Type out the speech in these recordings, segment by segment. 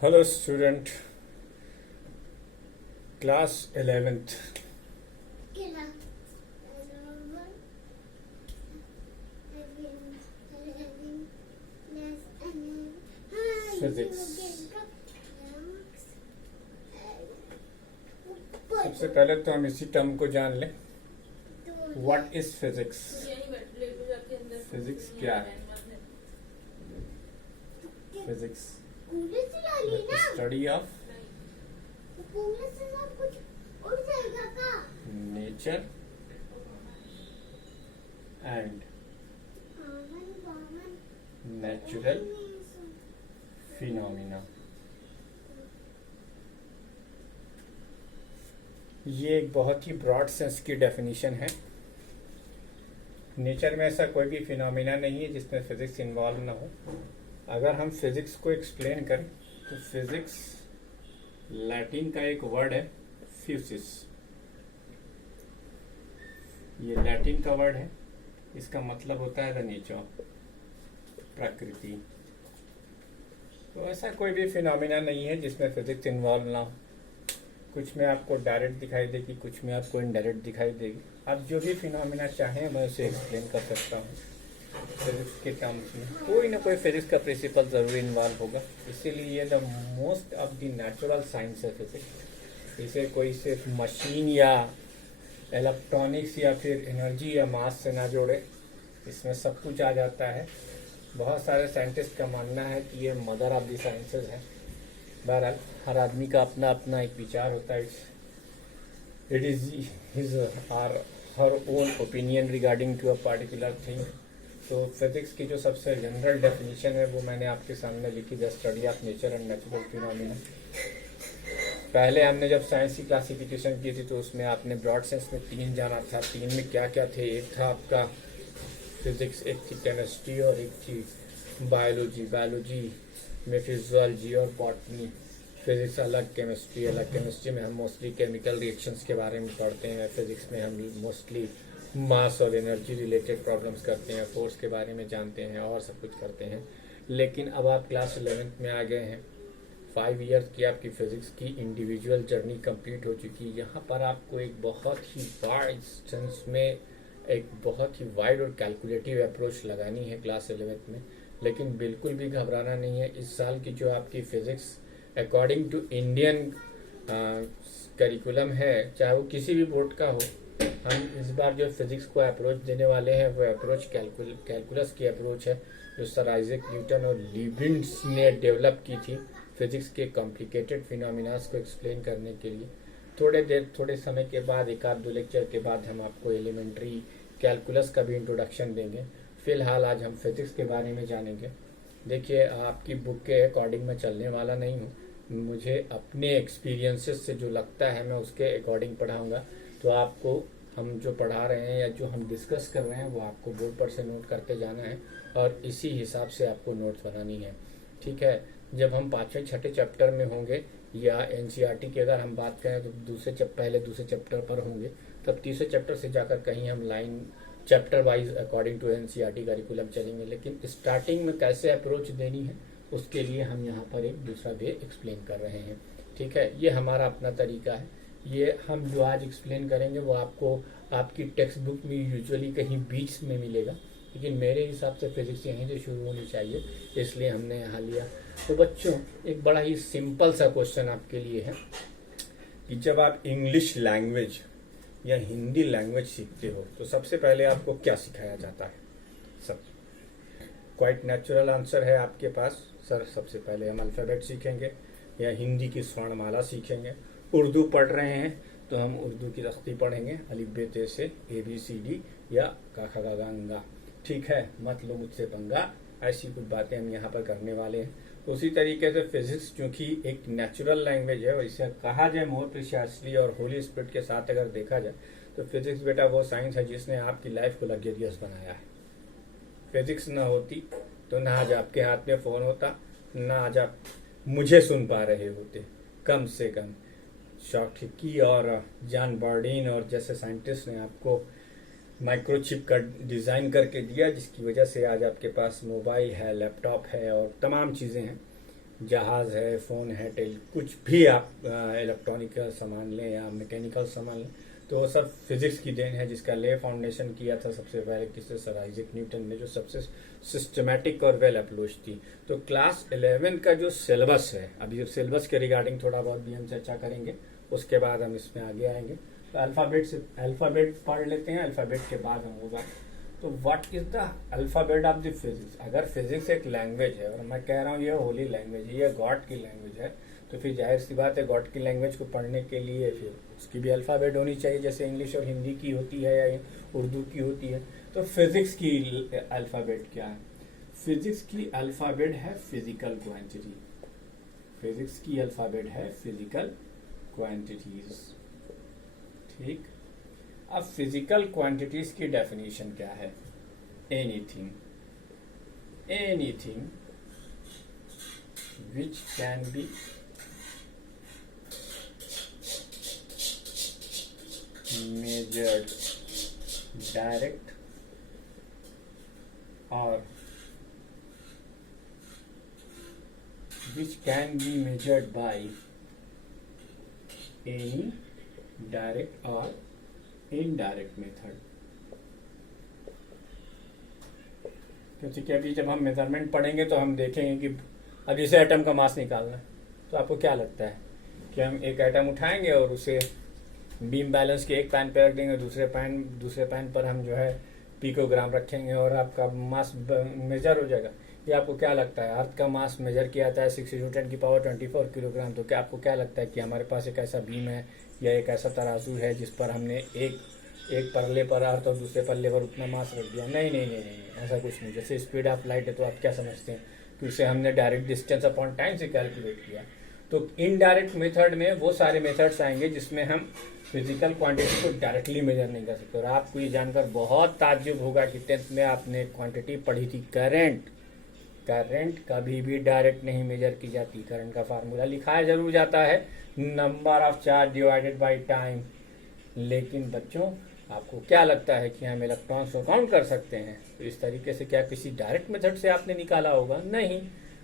Hello student, class 11th, physics. सबसे पहले तो हम इसी टर्म को जान लें, व्हाट इज फिजिक्स। फिजिक्स क्या है? Physics study of nature and natural phenomena. ये एक बहुत ही ब्रॉड सेंस की डेफिनेशन है। नेचर में ऐसा कोई भी फिनोमिना नहीं है जिसमें फिजिक्स इन्वॉल्व ना हो। अगर हम फिजिक्स को एक्सप्लेन करें तो फिजिक्स लैटिन का एक वर्ड है फ्यूसिस। ये लैटिन का वर्ड है, इसका मतलब होता है द नेचर, प्रकृति। तो ऐसा कोई भी फिनोमिना नहीं है जिसमें फिजिक्स इन्वॉल्व ना हो। कुछ में आपको डायरेक्ट दिखाई देगी, कुछ में आपको इनडायरेक्ट दिखाई देगी। आप जो भी फिनोमिना चाहें मैं उसे एक्सप्लेन कर सकता हूँ फिजिक्स के टर्म्स में। कोई ना कोई फिजिक्स का प्रिंसिपल जरूर इन्वॉल्व होगा, इसीलिए ये the most of the natural science है फिजिक्स। इसे कोई सिर्फ मशीन या इलेक्ट्रॉनिक्स या फिर एनर्जी या मास से ना जोड़े, इसमें सब कुछ आ जाता है। बहुत सारे साइंटिस्ट का मानना है कि ये मदर ऑफ द साइंसेज है। बहरहाल हर आदमी का अपना अपना एक विचार होता है। It is his or her own opinion regarding to a particular thing. तो फिजिक्स की जो सबसे जनरल डेफिनेशन है वो मैंने आपके सामने लिखी, the study of nature and natural phenomena. पहले हमने जब साइंस की क्लासिफिकेशन की थी तो उसमें आपने ब्रॉड सेंस में 3 जाना था। 3 में क्या क्या थे? एक था आपका फिजिक्स, एक थी केमिस्ट्री और एक थी बायोलॉजी। बायोलॉजी में फिर जूलॉजी और बॉटनी। फिजिक्स अलग, केमिस्ट्री अलग। केमिस्ट्री में हम मोस्टली केमिकल रिएक्शंस के बारे में पढ़ते हैं। फिजिक्स में हम मोस्टली मास और एनर्जी रिलेटेड प्रॉब्लम्स करते हैं, फोर्स के बारे में जानते हैं और सब कुछ करते हैं। लेकिन अब आप क्लास 11th में आ गए हैं। 5 ईयर्स की आपकी फिजिक्स की इंडिविजुअल जर्नी कंप्लीट हो चुकी है। यहाँ पर आपको एक बहुत ही वाइड सेंस में एक बहुत ही वाइड और कैलकुलेटिव अप्रोच लगानी है क्लास 11th में। लेकिन बिल्कुल भी घबराना नहीं है। इस साल की जो आपकी physics according to Indian curriculum है, चाहे वो किसी भी बोर्ड का हो, हम इस बार जो फिजिक्स को अप्रोच देने वाले हैं वो अप्रोच कैलकुलस की अप्रोच है, जो सर आइजैक न्यूटन और लीबिन्स ने डेवलप की थी फिजिक्स के कॉम्प्लिकेटेड फिनोमिनास को एक्सप्लेन करने के लिए। थोड़े समय के बाद, 1-2 लेक्चर के बाद हम आपको एलिमेंट्री कैलकुलस का भी इंट्रोडक्शन देंगे। फिलहाल आज हम फिजिक्स के बारे में जानेंगे। देखिए, आपकी बुक के अकॉर्डिंग मैं चलने वाला नहीं हूँ। मुझे अपने एक्सपीरियंसेस से जो लगता है मैं उसके अकॉर्डिंग पढ़ाऊँगा। तो आपको हम जो पढ़ा रहे हैं या जो हम डिस्कस कर रहे हैं वो आपको बोर्ड पर से नोट करते जाना है और इसी हिसाब से आपको नोट्स बनानी है। ठीक है? जब हम 5वें 6ठे चैप्टर में होंगे या एनसीईआरटी की अगर हम बात करें तो पहले दूसरे चैप्टर पर होंगे, तब तीसरे चैप्टर से जाकर कहीं हम line chapter wise according to NCERT curriculum चलेंगे। लेकिन स्टार्टिंग में कैसे अप्रोच देनी है उसके लिए हम यहाँ पर एक दूसरा वे एक्सप्लेन कर रहे हैं। ठीक है? ये हमारा अपना तरीका है। ये हम जो आज एक्सप्लेन करेंगे वो आपको आपकी टेक्स्ट बुक में यूजुअली कहीं बीच में मिलेगा, लेकिन मेरे हिसाब से फिजिक्स यहीं से शुरू होनी चाहिए, इसलिए हमने यहाँ लिया। तो बच्चों, एक बड़ा ही सिंपल सा क्वेश्चन आपके लिए है कि जब आप इंग्लिश लैंग्वेज या हिंदी लैंग्वेज सीखते हो तो सबसे पहले आपको क्या सिखाया जाता है? सब क्वाइट नेचुरल आंसर है आपके पास। सर, सबसे पहले हम अल्फ़ाबेट सीखेंगे या हिंदी की स्वर्णमाला सीखेंगे। उर्दू पढ़ रहे हैं तो हम उर्दू की तख्ती पढ़ेंगे, अलिफ बे ते से ABCD या का खा गा गा गा। ठीक है? मत लो मुझसे पंगा। ऐसी कुछ बातें हम यहाँ पर करने वाले हैं। उसी तरीके से फिजिक्स चूंकि एक नेचुरल लैंग्वेज है और इसे कहा जाए मोर प्रिसाइसली और होली स्पिरिट के साथ अगर देखा जाए तो फिजिक्स बेटा वो साइंस है जिसने आपकी लाइफ को लग्जरियस बनाया है। फिजिक्स ना होती तो ना आज आपके हाथ में फ़ोन होता, ना आज आप मुझे सुन पा रहे होते। कम से कम शॉटकी और जॉन बर्डीन और जैसे साइंटिस्ट ने आपको माइक्रोचिप का डिज़ाइन करके दिया, जिसकी वजह से आज आपके पास मोबाइल है, लैपटॉप है और तमाम चीज़ें हैं। जहाज़ है, फ़ोन है, कुछ भी आप इलेक्ट्रॉनिक का सामान लें या मैकेनिकल सामान लें, तो वो सब फिजिक्स की देन है, जिसका ले फाउंडेशन किया था सबसे पहले किससे, सर आइजैक न्यूटन ने, जो सबसे सिस्टमेटिक और वेल अप्रोच थी। तो क्लास 11 का जो सिलेबस है, अभी सिलेबस के रिगार्डिंग थोड़ा बहुत भी हम चर्चा करेंगे, उसके बाद हम इसमें आगे आएंगे। तो अल्फ़ाबेट पढ़ लेते हैं, अल्फ़ाबेट के बाद हम होगा। तो what is the alphabet of the physics. अगर फिजिक्स एक लैंग्वेज है और मैं कह रहा हूँ ये होली लैंग्वेज है, ये गॉड की लैंग्वेज है, तो फिर जाहिर सी बात है गॉड की लैंग्वेज को पढ़ने के लिए फिर उसकी भी अल्फ़ाबेट होनी चाहिए, जैसे इंग्लिश और हिंदी की होती है या उर्दू की होती है। तो फिजिक्स की अल्फ़ाबेट क्या है? फिजिक्स की अल्फ़ाबेट है फिजिकल क्वांटिटी। फिजिक्स की अल्फ़ाबेट है फिजिकल क्वांटिटीज। ठीक, अब फिजिकल क्वांटिटीज की डेफिनेशन क्या है? Anything which can be measured direct or which can be measured by any direct or indirect method। क्योंकि अभी जब हम मेजरमेंट पढ़ेंगे तो हम देखेंगे कि अब इसे एटम का मास निकालना है, तो आपको क्या लगता है कि हम एक एटम उठाएंगे और उसे बीम बैलेंस के एक पैन पे रख देंगे, दूसरे पैन पर हम जो है पिकोग्राम रखेंगे और आपका मास मेजर हो जाएगा? ये आपको क्या लगता है? अर्थ का मास मेजर किया जाता है 6×10⁴ किलोग्राम। तो क्या आपको क्या लगता है कि हमारे पास एक ऐसा बीम है या एक ऐसा तराजू है जिस पर हमने एक पल्ले पर अर्थ और दूसरे पल्ले पर उतना मास रख दिया? नहीं नहीं नहीं नहीं, ऐसा कुछ नहीं। जैसे स्पीड ऑफ लाइट है, तो आप क्या समझते हैं कि उसे हमने डायरेक्ट डिस्टेंस अपॉन टाइम से कैलकुलेट किया। तो इनडायरेक्ट मेथड में वो सारे मेथड्स आएंगे जिसमें हम फिजिकल क्वांटिटी को डायरेक्टली मेजर नहीं कर सकते। और आपको ये जानकर बहुत ताज्जुब होगा कि 10th में आपने क्वांटिटी पढ़ी थी करंट कभी भी डायरेक्ट नहीं मेजर की जाती। करंट का फार्मूला लिखाया जरूर जाता है, number of charge divided by time. लेकिन बच्चों, आपको क्या लगता है कि हम इलेक्ट्रॉन्स को काउंट कर सकते हैं? तो इस तरीके से क्या किसी डायरेक्ट मेथड से आपने निकाला होगा? नहीं,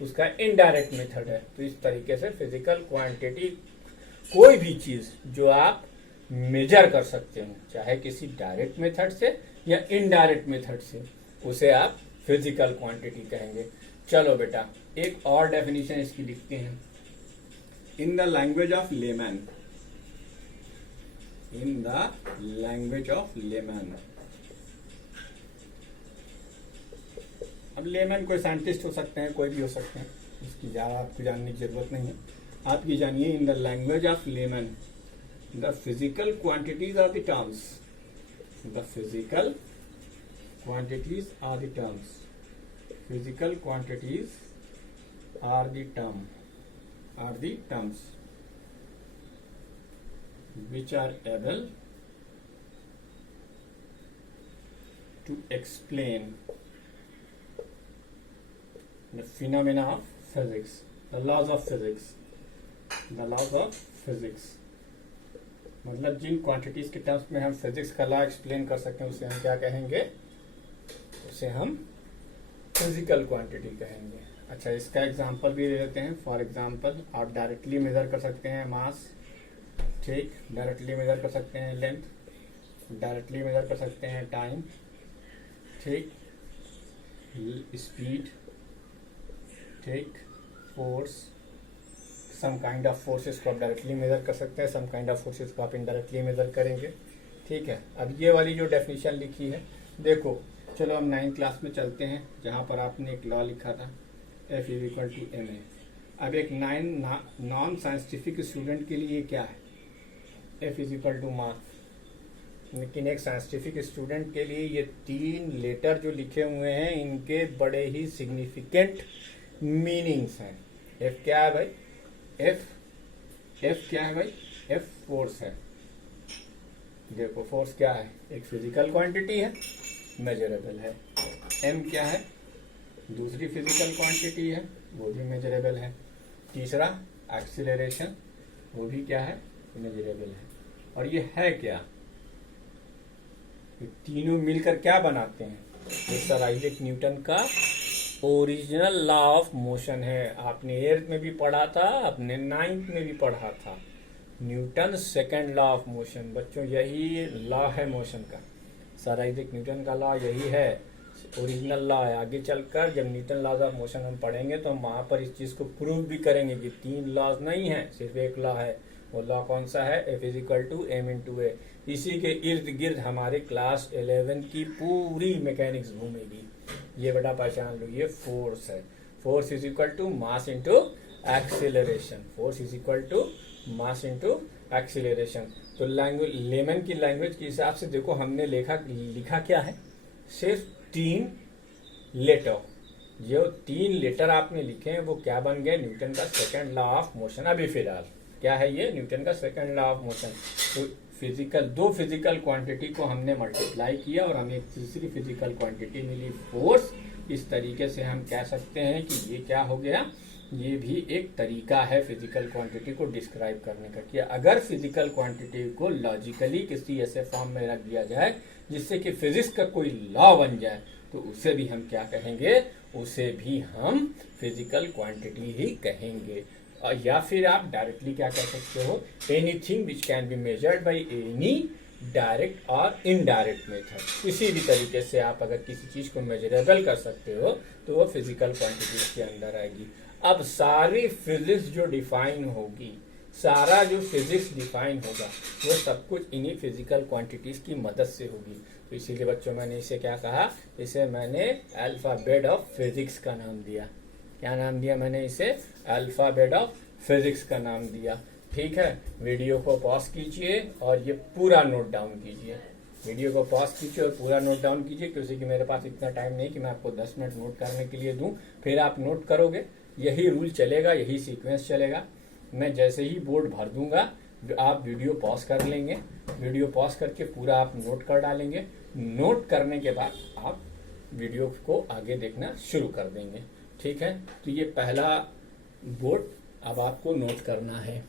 उसका इनडायरेक्ट मेथड है। तो इस तरीके से फिजिकल क्वांटिटी कोई भी चीज जो आप मेजर कर सकते हो, चाहे किसी डायरेक्ट मेथड से या इनडायरेक्ट मेथड से, उसे आप फिजिकल क्वांटिटी कहेंगे। चलो बेटा, एक और डेफिनेशन इसकी लिखते हैं। In the language of layman, in the language of layman. अब लेमैन कोई साइंटिस्ट हो सकते हैं, कोई भी हो सकते हैं, इसकी ज़्यादा आपको जानने की जरूरत नहीं है। आप ये जानिए, in the language of layman the physical quantities are the terms, the physical quantities are the terms, physical quantities are the terms which are able to explain the phenomena of physics, the laws of physics, the laws of physics। मतलब जिन quantities के terms में हम physics का law explain कर सकते हैं, उसे हम क्या कहेंगे? उसे हम फिजिकल क्वांटिटी कहेंगे। अच्छा, इसका एग्जांपल भी दे देते हैं। फॉर एग्जांपल, आप डायरेक्टली मेजर कर सकते हैं मास, ठीक, डायरेक्टली मेजर कर सकते हैं लेंथ, डायरेक्टली मेजर कर सकते हैं टाइम, ठीक, स्पीड, ठीक, force. Some kind of forces को आप डायरेक्टली मेजर कर सकते हैं, सम काइंड ऑफ फोर्सेस को आप इनडायरेक्टली मेजर करेंगे। ठीक है, अब ये वाली जो डेफिनेशन लिखी है, देखो चलो हम 9th क्लास में चलते हैं, जहाँ पर आपने एक लॉ लिखा था F = ma। अब एक नॉन साइंटिफिक स्टूडेंट के लिए क्या है? F = मास। लेकिन एक साइंटिफिक स्टूडेंट के लिए ये 3 लेटर जो लिखे हुए हैं, इनके बड़े ही सिग्निफिकेंट मीनिंग्स हैं। F क्या है भाई? F क्या है भाई? F फोर्स है। देखो, फोर्स क्या है? एक फिजिकल क्वांटिटी है, मेजरेबल है। M क्या है? दूसरी फिजिकल क्वांटिटी है, वो भी मेजरेबल है। तीसरा एक्सीलरेशन, वो भी क्या है? मेजरेबल है। और ये है क्या? ये तीनों मिलकर क्या बनाते हैं? ये सर आइजैक न्यूटन का ओरिजिनल लॉ ऑफ मोशन है। आपने 8th में भी पढ़ा था, आपने 9th में भी पढ़ा था। Newton second law of motion, बच्चों यही लॉ है मोशन का। सर आइजैक न्यूटन का लॉ यही है, ओरिजिनल लॉ है। आगे चलकर जब न्यूटन लॉज ऑफ मोशन हम पढ़ेंगे तो हम वहां पर इस चीज को प्रूव भी करेंगे कि 3 लॉज नहीं है, सिर्फ एक लॉ है। वो लॉ कौन सा है? F = m/a। इसी के इर्द गिर्द हमारे क्लास 11 की पूरी मैकेनिक्स घूमेगी। ये बेटा पहचान लो, ये फोर्स है। Force = mass into acceleration. Force = mass into acceleration. तो लैंग्वेज, लेमन की लैंग्वेज के हिसाब से देखो हमने लिखा क्या है? सिर्फ 3 लेटर। जो 3 लेटर आपने लिखे हैं वो क्या बन गए? न्यूटन का सेकंड लॉ ऑफ मोशन। अभी फिलहाल क्या है ये? न्यूटन का सेकंड लॉ ऑफ मोशन। तो दो फिजिकल क्वांटिटी को हमने मल्टीप्लाई किया और हमें एक तीसरी फिजिकल क्वांटिटी मिली, फोर्स। इस तरीके से हम कह सकते हैं कि ये क्या हो गया? ये भी एक तरीका है फिजिकल क्वांटिटी को डिस्क्राइब करने का, कि अगर फिजिकल क्वांटिटी को लॉजिकली किसी ऐसे फॉर्म में रख दिया जाए जिससे कि फिजिक्स का कोई लॉ बन जाए, तो उसे भी हम क्या कहेंगे? उसे भी हम फिजिकल क्वांटिटी ही कहेंगे। या फिर आप डायरेक्टली क्या कह सकते हो? Anything which can be measured by any direct और इनडायरेक्ट मेथड। किसी भी तरीके से आप अगर किसी चीज को मेजरेबल कर सकते हो तो वो फिजिकल क्वांटिटीज के अंदर आएगी। अब सारी फिजिक्स जो डिफाइन होगी, सारा जो फिजिक्स डिफाइन होगा, वो सब कुछ इन्हीं फिजिकल क्वांटिटीज की मदद से होगी। तो इसीलिए बच्चों मैंने इसे क्या कहा? इसे मैंने अल्फाबेट ऑफ फिजिक्स का नाम दिया। क्या नाम दिया मैंने इसे? अल्फाबेट ऑफ फिजिक्स का नाम दिया। ठीक है, वीडियो को पॉज कीजिए और ये पूरा नोट डाउन कीजिए। वीडियो को पॉज कीजिए और पूरा नोट डाउन कीजिए, क्योंकि मेरे पास इतना टाइम नहीं कि मैं आपको 10 मिनट नोट करने के लिए दूं, फिर आप नोट करोगे। यही रूल चलेगा, यही सीक्वेंस चलेगा। मैं जैसे ही बोर्ड भर दूंगा आप वीडियो पॉज कर लेंगे, वीडियो पॉज करके पूरा आप नोट कर डालेंगे। नोट करने के बाद आप वीडियो को आगे देखना शुरू कर देंगे। ठीक है, तो ये पहला बोर्ड अब आपको नोट करना है।